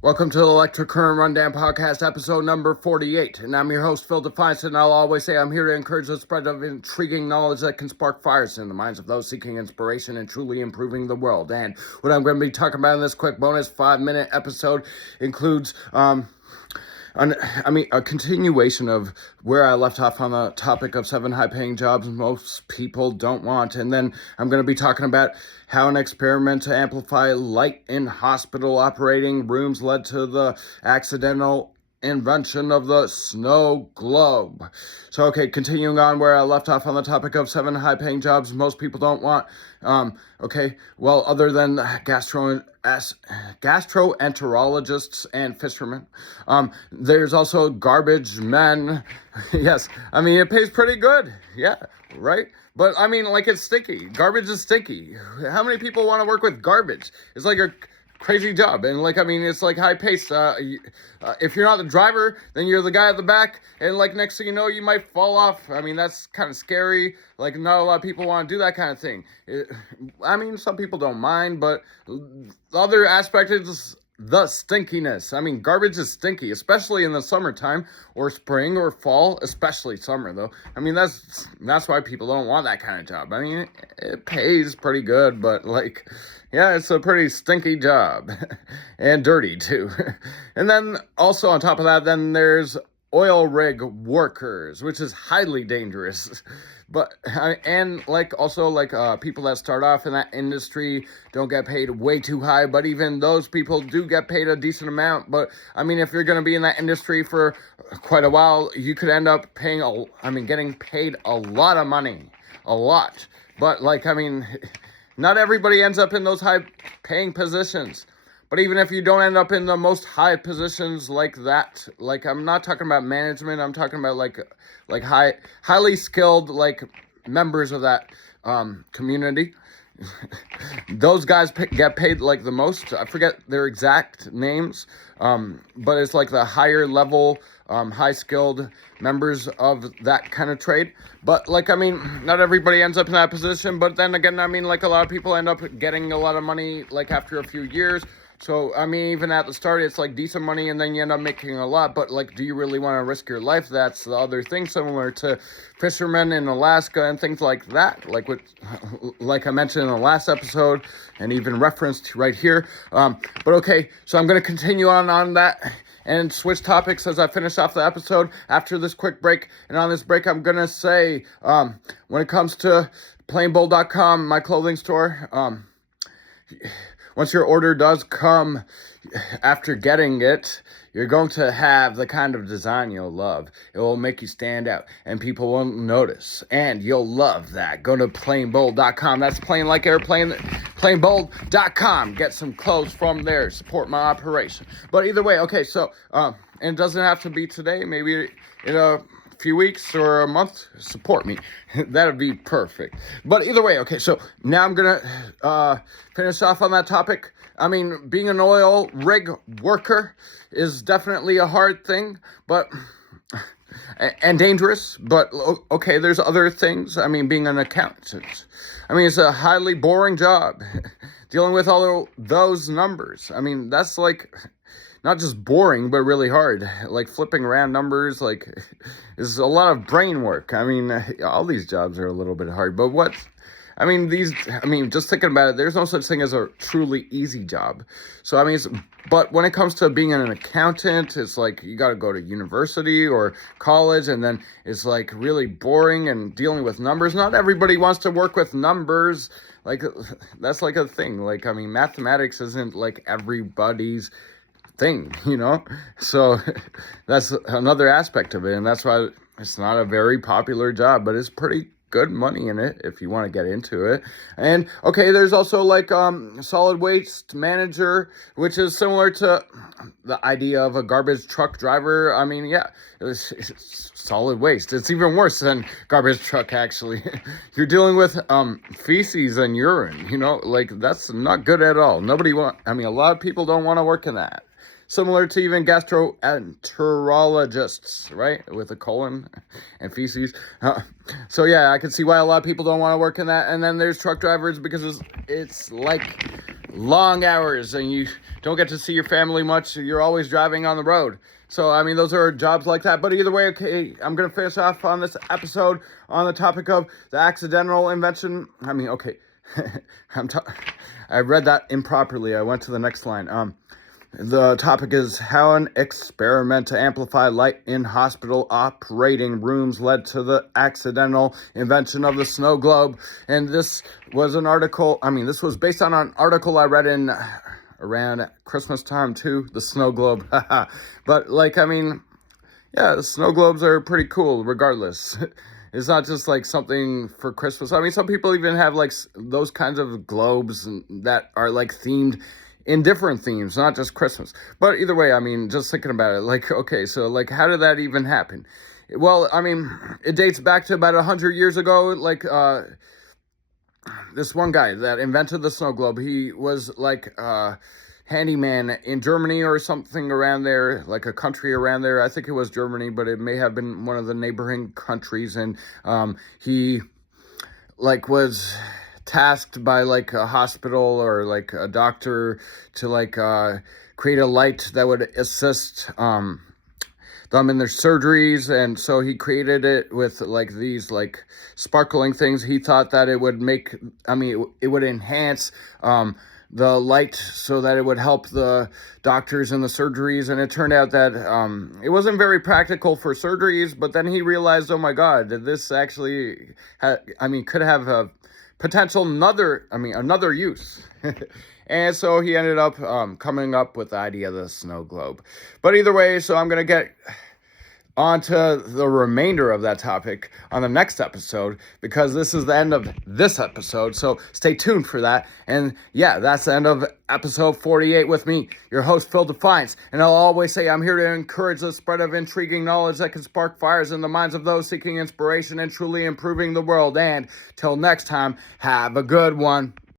Welcome to the Electric Current Rundown Podcast, episode number 48. And I'm your host, Phil Defiance, and I'll always say I'm here to encourage the spread of intriguing knowledge that can spark fires in the minds of those seeking inspiration and truly improving the world. And what I'm going to be talking about in this quick bonus 5-minute episode includes, a continuation of where I left off on the topic of 7 high-paying jobs most people don't want. And then I'm going to be talking about how an experiment to amplify light in hospital operating rooms led to the accidental invention of the snow globe. So, okay, continuing on where I left off on the topic of 7 high-paying jobs most people don't want. Other than gastroenterologists and fishermen, there's also garbage men. Yes, I mean, it pays pretty good. Yeah, right? But, I mean, like, it's stinky. Garbage is stinky. How many people want to work with garbage? It's like a crazy job. And, like, I mean, it's, like, high-paced. If you're not the driver, then you're the guy at the back. And, like, next thing you know, you might fall off. I mean, that's kind of scary. Like, not a lot of people want to do that kind of thing. Some people don't mind. But the other aspect is the stinkiness. I mean, garbage is stinky, especially in the summertime or spring or fall, especially summer though. I mean, that's why people don't want that kind of job. I mean, it pays pretty good, but like, yeah, it's a pretty stinky job and dirty too. And then also on top of that, then there's oil rig workers, which is highly dangerous. But, people that start off in that industry don't get paid way too high, but even those people do get paid a decent amount. But, I mean, if you're going to be in that industry for quite a while, you could end up getting paid a lot of money. A lot. But, not everybody ends up in those high-paying positions. But even if you don't end up in the most high positions like that, like I'm not talking about management, I'm talking about highly skilled members of that community. Those guys get paid like the most. I forget their exact names, but it's like the higher level, high skilled members of that kind of trade. But not everybody ends up in that position. But then again, a lot of people end up getting a lot of money after a few years. So, even at the start, it's decent money and then you end up making a lot. But do you really want to risk your life? That's the other thing, similar to fishermen in Alaska and things like that. Like I mentioned in the last episode and even referenced right here. But okay, so I'm going to continue on that and switch topics as I finish off the episode after this quick break. And on this break, I'm going to say, when it comes to planebold.com, my clothing store, once your order does come, after getting it, you're going to have the kind of design you'll love. It will make you stand out, and people will notice, and you'll love that. Go to planebold.com. That's plain like airplane, planebold.com. Get some clothes from there. Support my operation. But either way, okay, so, and it doesn't have to be today. Maybe in a few weeks or a month, support me. That would be perfect. But either way, okay, so now I'm gonna finish off on that topic. I mean, being an oil rig worker is definitely a hard thing, but and dangerous, but okay, there's other things. I mean, being an accountant, it's a highly boring job. Dealing with all of those numbers, that's not just boring, but really hard. Flipping around numbers, is a lot of brain work. All these jobs are a little bit hard, but just thinking about it, there's no such thing as a truly easy job. So, but when it comes to being an accountant, it's you got to go to university or college, and then it's really boring and dealing with numbers. Not everybody wants to work with numbers. That's a thing. Mathematics isn't everybody's thing, so that's another aspect of it, and that's why it's not a very popular job, but it's pretty good money in it if you want to get into it. And okay, there's also solid waste manager, which is similar to the idea of a garbage truck driver. It's solid waste. It's even worse than garbage truck, actually. You're dealing with feces and urine, that's not good at all. A lot of people don't want to work in that. Similar to even gastroenterologists, right? With a colon and feces. So yeah, I can see why a lot of people don't want to work in that. And then there's truck drivers because it's like long hours and you don't get to see your family much. You're always driving on the road. So, I mean, those are jobs like that. But either way, okay, I'm going to finish off on this episode on the topic of the accidental invention. I mean, okay, I read that improperly. I went to the next line. The topic is how an experiment to amplify light in hospital operating rooms led to the accidental invention of the snow globe. And this was an article, this was based on an article I read in around Christmas time too, the snow globe. But the snow globes are pretty cool regardless. It's not just like something for Christmas. I mean, some people even have like those kinds of globes that are like themed in different themes, not just Christmas. But either way, I mean, just thinking about it, like, okay, so like, how did that even happen? Well, I mean, it dates back to about 100 years ago. Like, this one guy that invented the snow globe, he was like handyman in Germany or something around there, like a country around there. I think it was Germany, but it may have been one of the neighboring countries. And he like was tasked by like a hospital or like a doctor to like create a light that would assist them in their surgeries. And so he created it with like these like sparkling things. He thought that it would it would enhance the light so that it would help the doctors in the surgeries. And it turned out that it wasn't very practical for surgeries, but then he realized, oh my God, that this actually could have a potential another use. And so he ended up coming up with the idea of the snow globe. But either way, so I'm going to get on to the remainder of that topic on the next episode, because this is the end of this episode. So stay tuned for that. And yeah, that's the end of episode 48 with me, your host, Phil Defiance. And I'll always say I'm here to encourage the spread of intriguing knowledge that can spark fires in the minds of those seeking inspiration and truly improving the world. And till next time, have a good one.